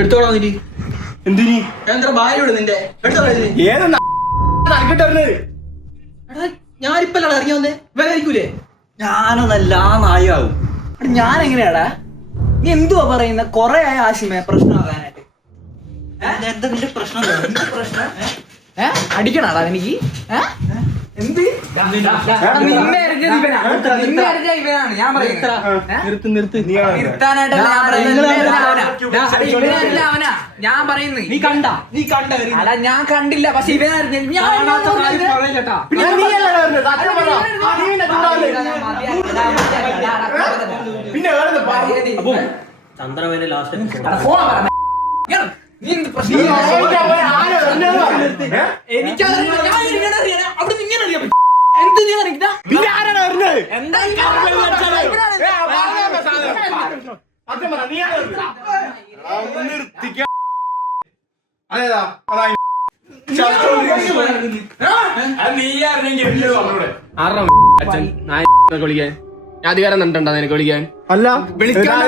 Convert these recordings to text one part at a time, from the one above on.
എടുത്തോളാ എന്തിനി ഭാര്യ നിന്റെ ഞാനിപ്പല്ല ഇറങ്ങി വന്നേ ഇവരായിരിക്കൂലേ? ഞാനൊന്നല്ല ആ നായാവും. ഞാൻ എങ്ങനെയാടാ? നീ എന്തുവാ പറയുന്ന? കൊറേ ആയ ആശിമേ പ്രശ്നമാകാനായിട്ട്. എന്താ നിന്റെ പ്രശ്നം? അടിക്കണാടാ എനിക്ക്? എന്ത് ഞാൻ പറയുന്നത് നീ കണ്ട അല്ല ഞാൻ കണ്ടില്ല. പക്ഷെ ഇവനായിരുന്നു ചന്ദ്രവേല ലാസ്റ്റ് വിളിക്കാൻ ഞാൻ അധികാരം തന്നിട്ടുണ്ടോ നിനക്ക് വിളിക്കാൻ? അല്ല വിളിക്കാൻ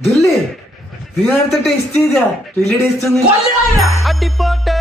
ഇതല്ലേ നീ നേരത്തെ ടേസ്റ്റ് ചെയ്താ വലിയ ടേസ്റ്റ് ഒന്നും അടിപ്പോട്ടെ